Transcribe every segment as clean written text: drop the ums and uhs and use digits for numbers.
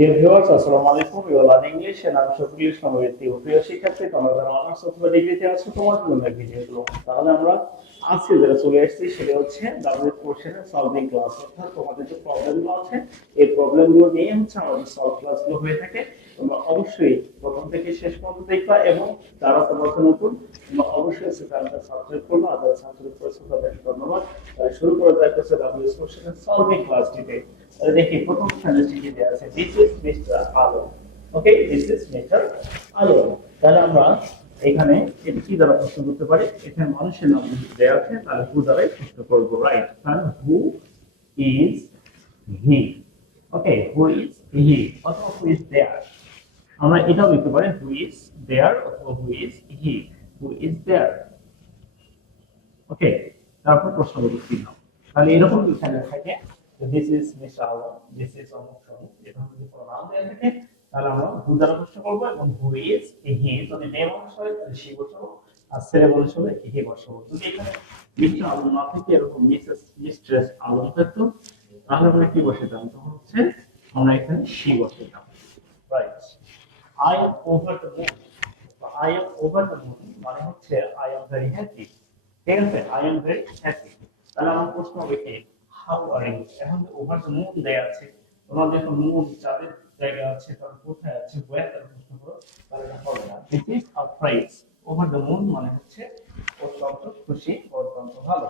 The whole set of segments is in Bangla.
Dear viewers, আসসালামু আলাইকুম। You are learning English and I'm Shafil সমব্যক্তি প্রিয় শিক্ষার্থী, তোমরা যারা অনার্স অথবা ডিগ্রিতে আছো তোমাদের জন্য ভিডিওগুলো। তাহলে আমরা আজকে যেটা চলে আসছি সেটা হচ্ছে ডাব্লিউ কোশ্চেনের সলভিং ক্লাস। অর্থাৎ তোমাদের যে প্রবলেমগুলো আছে এই প্রবলেমগুলো নিয়ে হচ্ছে আমাদের সলভ ক্লাসগুলো হয়ে থাকে। তোমরা অবশ্যই প্রথম থেকে শেষ পর্যন্ত দেখবা এবং যারা তোমাদের নতুন তোমরা অবশ্যই চ্যানেলটা সাবস্ক্রাইব করবে। আর যারা সাবস্ক্রাইব করেছো তাদেরকে ধন্যবাদ। তাহলে শুরু করে দেওয়া হচ্ছে ডাব্লিউ কোশ্চেনের সলভিং ক্লাসটিতে। দেখি প্রথম স্যান্ডউইচটি কি দেয়া আছে, দিস ইজ মিস্টার আলো। ওকে, দিস ইজ মিস্টার আলো। তাহলে আমরা এখানে এটা কি দ্বারা প্রশ্ন করতে পারি, এখানে মানুষের নাম দেয়া আছে, তাহলে হু দ্বারাই প্রশ্ন করব, রাইট? তাহলে who is he. Okay, who is he অথবা হু ইজ দেয়ার। আমরা এটাও লিখতে পারি হু ইজ দেয়ার অথবা who is he. Who is there. ওকে, তারপর প্রশ্ন করতে নাও। তাহলে এরকম যদি সেন্টেন্স থাকে, দিস ইজ মিস্টার আলো, দিস ইজ অমুক সমুক, এরকম যদি কোনো নাম দেওয়া থাকে তাহলে আমরা হু দ্বারা প্রশ্ন করবো এবং হু ইজ হি যদি নেম অংশ হয় তাহলে সে বসাবো, আর ছেলে বংশ হলে হি বসাবো। যদি এখানে মিস্টার আলো না থাকে, এরকম মিস্ট্রেস আলো থাকতো, তাহলে আমরা কি বসাতাম? তখন হচ্ছে আমরা এখানে সি বসাতাম, right? I am over the moon. I am over the moon মানে হচ্ছে আই এম ভেরি হ্যাপি। ঠিক আছে, আই এম ভেরি হ্যাপি। তাহলে আমার প্রশ্ন হবে কি, হাউ আর ইউ? এখন ওভার দ্য মুন দেয়া আছে, তোমরা দেখো মুন চাঁদের জায়গা আছে, তাহলে কোথায় আছে ওয়্যার তার প্রশ্ন করো, তাহলে এটা হবে না। This is a phrase. Over the moon মানে হচ্ছে অত্যন্ত খুশি, অত্যন্ত ভালো।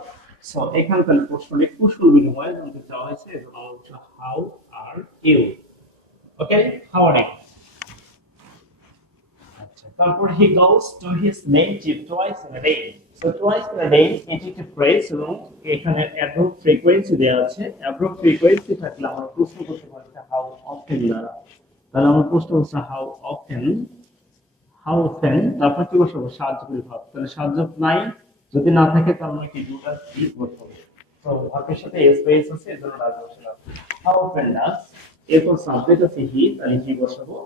সো এখানে তাহলে প্রশ্নে কুশল বিনিময়ে জানতে চাওয়া হয়েছে, এজন্য আমরা হচ্ছে how are you. Okay, how are you. তারপর he goes to his native twice in a day. So twice in a day এটি একটি ফ্রেজ এবং এখানে অ্যাডভার্ব ফ্রিকোয়েন্সি দেওয়া আছে। অ্যাডভার্ব ফ্রিকোয়েন্সি থাকলে আমরা প্রশ্ন করতে পারি হাউ অফটেন দ্বারা। তাহলে আমরা প্রশ্ন করছি হাউ অফটেন, হাউ অফটেন, তারপর কি বসাবো? সাহায্যকারী ভাব। তাহলে সাহায্য নাই, যদি না থাকে তাহলে আমরা কি ডুটা কি বসাবো? তো ভার্বের সাথে এস বেস আছে, এজন্য ডাজ বসালাম। হাউ অফটেন ডাজ, এরপর সাবজেক্ট আছে হি, তাহলে হি বসাবো।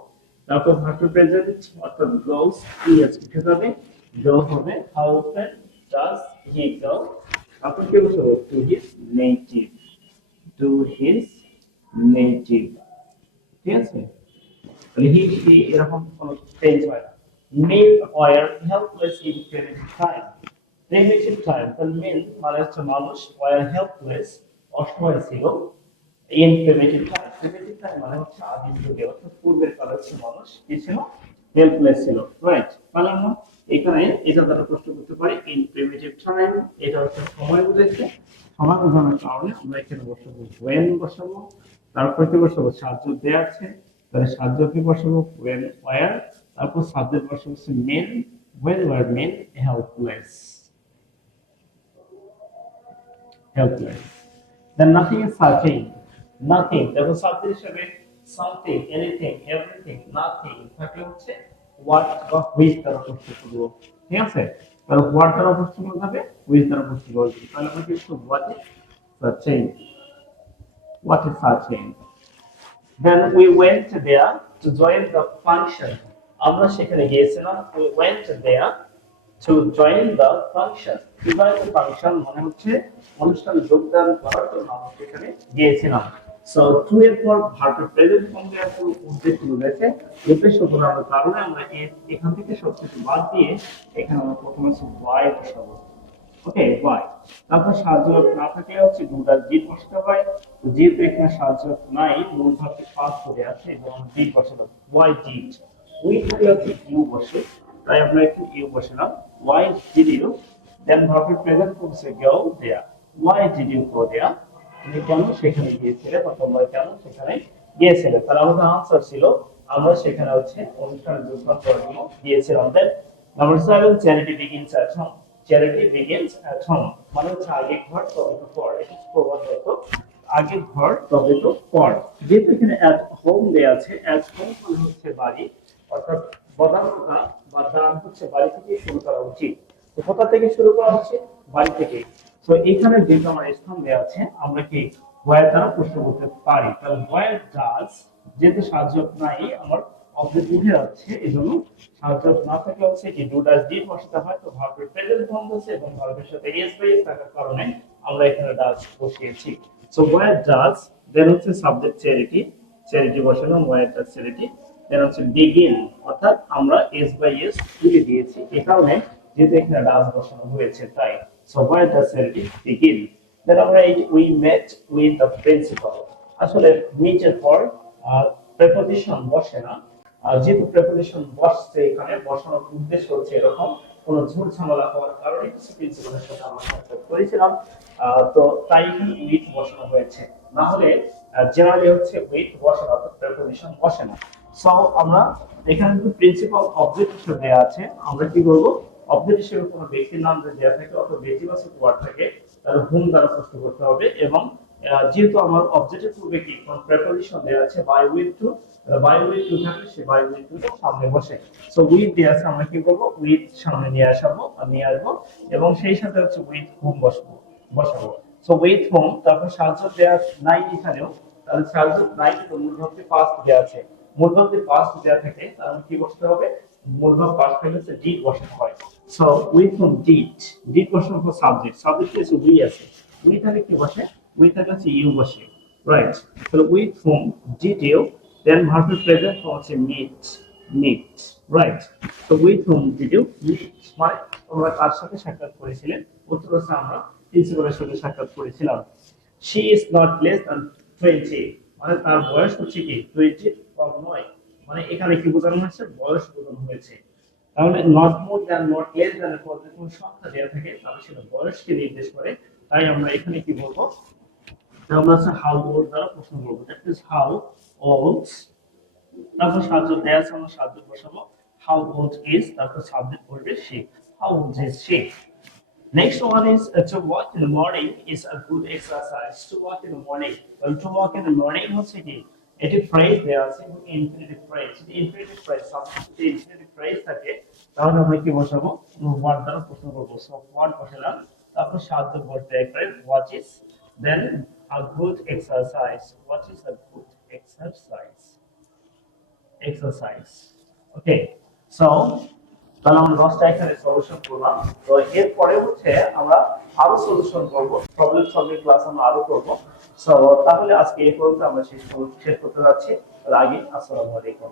তারপর ভার্ব প্রেজেন্ট অর্থাৎ গোস, কি আছে উঠে যাবে, গো হবে। হাউ অফটেন ডাজ হি গো, তারপর কি বসাবো? To his native, to his native. ঠিক আছে, তাহলে হি এরকম কোনো চেঞ্জ হয় না। Main war helpless in primitive time. Primitive time, তাহলে মেন মানে হচ্ছে মানুষ, ওয়ার হেল্পলেস অসহায় ছিল, in primitive time. Primitive time মানে হচ্ছে আদিম যুগে, অর্থাৎ পূর্বের কালে হচ্ছে মানুষ কি ছিল? হেল্পলেস ছিল, রাইট? তাহলে আমরা এখানে এটা দ্বারা প্রশ্ন করতে পারি ইন প্রিমিটিভ টাইম। এটা হচ্ছে সময় বুঝাইছে, সময় বোঝানোর কারণে আমরা এখানে বসাবো when বসাবো। তারপর কি বসাবো? সাহায্য দেয়া আছে, তাহলে সাহায্য কি বসাবো? when where। তারপর সাবজেক্ট বসাবো হচ্ছে men, when were men helpless, helpless। then nothing is certain, nothing দেখো সাবজেক্ট হিসেবে something, anything, everything, nothing থাকলে হচ্ছে what বা which দ্বারা প্রশ্ন করব। ঠিক আছে, তাহলে what দ্বারা প্রশ্ন করতে হবে, which দ্বারা প্রশ্ন করব। তাহলে আমরা কি করব? what is certain, what is certain। then we went there to join the function। আমরা সেখানে গিয়েছিলাম, we went there to join the function। to join the function মানে হচ্ছে অনুষ্ঠানে যোগদান করার জন্য আমরা সেখানে গিয়েছিলাম। সো টু এর পর ভার্ব প্রেজেন্ট ফর্ম দেওয়ার পর উদ্দেশ্য রয়েছে, উদ্দেশ্য বোঝানোর কারণে আমরা এখান থেকে সবকিছু বাদ দিয়ে এখানে আমরা প্রথমে why বসাবো। ওকে, why। তারপর সাহায্য না থাকলে হচ্ছে ডুডার ডিড বসাতে হয়, তো যেহেতু এখানে সাহায্য নাই, মূল ভাবটি পাস করে আছে এবং আমরা ডিড বসালাম, why did। উই থাকলে হচ্ছে ইউ বসে, তাই আমরা একটু ইউ বসালাম, why did you। দেন ভার্বের প্রেজেন্ট করছে go there, why did you go there। তুমি কেন সেখানে গিয়েছিলে বা তোমরা কেন সেখানে গিয়েছিলে। তাহলে আমাদের আনসার ছিল আমরা সেখানে হচ্ছে অনুষ্ঠানে যোগদান করার জন্য গিয়েছিলাম। Then number 7, charity begins at home. Charity begins at home মানে হচ্ছে আগে ঘর তবে তো পর, এটা প্রবাদ বাক্য, আগে ঘর তবে তো পর। যেহেতু এখানে অ্যাট হোম দেয়া আছে, অ্যাট হোম মানে হচ্ছে বাড়ি, অর্থাৎ প্রধানতা বা দান হচ্ছে বাড়ি থেকে শুরু করা উচিত। তো কোথা থেকে শুরু করা উচিত? বাড়ি থেকে। তো এখানে যেহেতু আমার স্থান দেওয়া আছে, আমরা কি where দ্বারা প্রশ্ন করতে পারি। তাহলে where does, যেহেতু সাহায্য নাই আমার অবজেক্ট উঠে যাচ্ছে, এজন্য সাহায্য না থাকলে হচ্ছে কি ডু ডাজ ডিড বসাতে হয়। তো ভার্বের প্রেজেন্ট ফর্ম আছে এবং ভার্বের সাথে এস বা এস থাকার কারণে আমরা এখানে ডাজ বসিয়েছি। সো where does, দেন হচ্ছে সাবজেক্ট চ্যারিটি, চ্যারিটি বসানো, y এর কাছে চ্যারিটি, দেন হচ্ছে বিগিন, অর্থাৎ আমরা s বাই s তুলে দিয়েছি, এই কারণে যেহেতু এখানে ডাজ বসানো হয়েছে তাই। সো y এর কাছে চ্যারিটি বিগিন, দেন আমরা এই we mate with the principal, আসলে মিটের পর প্রেপোজিশন বসে না, আর যেহেতু প্রেপোজিশন বসছে এখানে, বসানোর উদ্দেশ্য হচ্ছে এরকম কোনো ঝুট ঝামেলা হওয়ার কারণে কিছু প্রিন্সিপালের সাথে আমরা সাক্ষাৎ করেছিলাম, তো তাই এখানে উইথ বসানো হয়েছে, না হলে জেনারেলি হচ্ছে উইথ বসে না, প্রেপোজিশন বসে না। সো আমরা এখানে কিন্তু প্রিন্সিপাল অবজেক্ট হিসেবে দেওয়া আছে, আমরা কি করব, অবজেক্ট হিসেবে কোনো ব্যক্তির নাম যদি দেওয়া থাকে অথবা ব্যক্তিবাচক ওয়ার্ড থাকে তাহলে হুম দ্বারা প্রশ্ন করতে হবে, এবং যেহেতু আমার অবজেক্টের পূর্বে কি কোন প্রেপোজিশন দেওয়া আছে by with to, by with to থাকলে সে বাই উইথ টু সামনে বসে। সো উইথ দেওয়া আছে, আমরা কি করব, উইথ সামনে নিয়ে আসবো এবং সেই সাথে হচ্ছে উইথ হুম বসাবো। সো উইথ হুম, তারপর সাহায্য দেওয়া নাই এখানেও, তাহলে সাহায্য নাই কিন্তু মূলভাবটি পাস্ট দেওয়া আছে, মূলভাবটি পাস্ট দেওয়া থাকে তাহলে কি বসতে হবে, মূলভাব পাস্ট থাকলে হচ্ছে ডিড বসাতে হয়। সো উইথ হুম ডিড বসানোর পর সাবজেক্ট হচ্ছে উই আছে, উই থাকলে কি বসে, উই থাকলে হচ্ছে ইউ বসে, রাইট। তাহলে with whom did you, then ভার্বের প্রেজেন্ট হচ্ছে মিট, রাইট। তো with whom did you meet, মানে তোমরা কার সাথে সাক্ষাৎ করেছিলে, উত্তর হচ্ছে আমরা প্রিন্সিপালের সাথে সাক্ষাৎ করেছিলাম। She is not less than 20, মানে তার বয়স হচ্ছে কি 20 কম নয়, মানে এখানে কি বোঝানো হয়েছে, বয়স বোঝানো হয়েছে। তাহলে not more than not less than এর পর যখন সংখ্যা দেওয়া থাকে তাহলে সেটা বয়সকে নির্দেশ করে, তাই আমরা এখানে কি বলবো, আমরা হচ্ছে হাউ ওল্ড দ্বারা প্রশ্ন করবো, দ্যাট ইজ হাউ ওল্ড, তারপর সাহায্য দেওয়া আছে আমরা সাহায্য বসাবো, হাউ ওল্ড ইজ, তারপর সাবজেক্ট করবে সে, হাউ ওল্ড ইজ সে। Next one is to walk in the morning is a good exercise. To walk in the morning. Well, to walk in the morning হচ্ছে কি? এটি phrase দেওয়া আছে, infinitive phrase. Infinitive phrase, যদি infinitive phrase থাকে তাহলে আমরা কি বসাবো? What দ্বারা প্রশ্ন করবো। So what বসালাম, তারপর সাহায্য বলতে একটা what is, then a good exercise. What is a good exercise? Exercise. Okay. So তাহলে আমরা 10টা এখানে সলিউশন করলাম। তো এর পরে হচ্ছে আমরা আরো সলিউশন করব, প্রবলেম সলভিং ক্লাস আমরা আরো করব। সো তাহলে আজকে এই পর্যন্ত আমরা শেষ করতে যাচ্ছি। তার আগে আসসালামু আলাইকুম।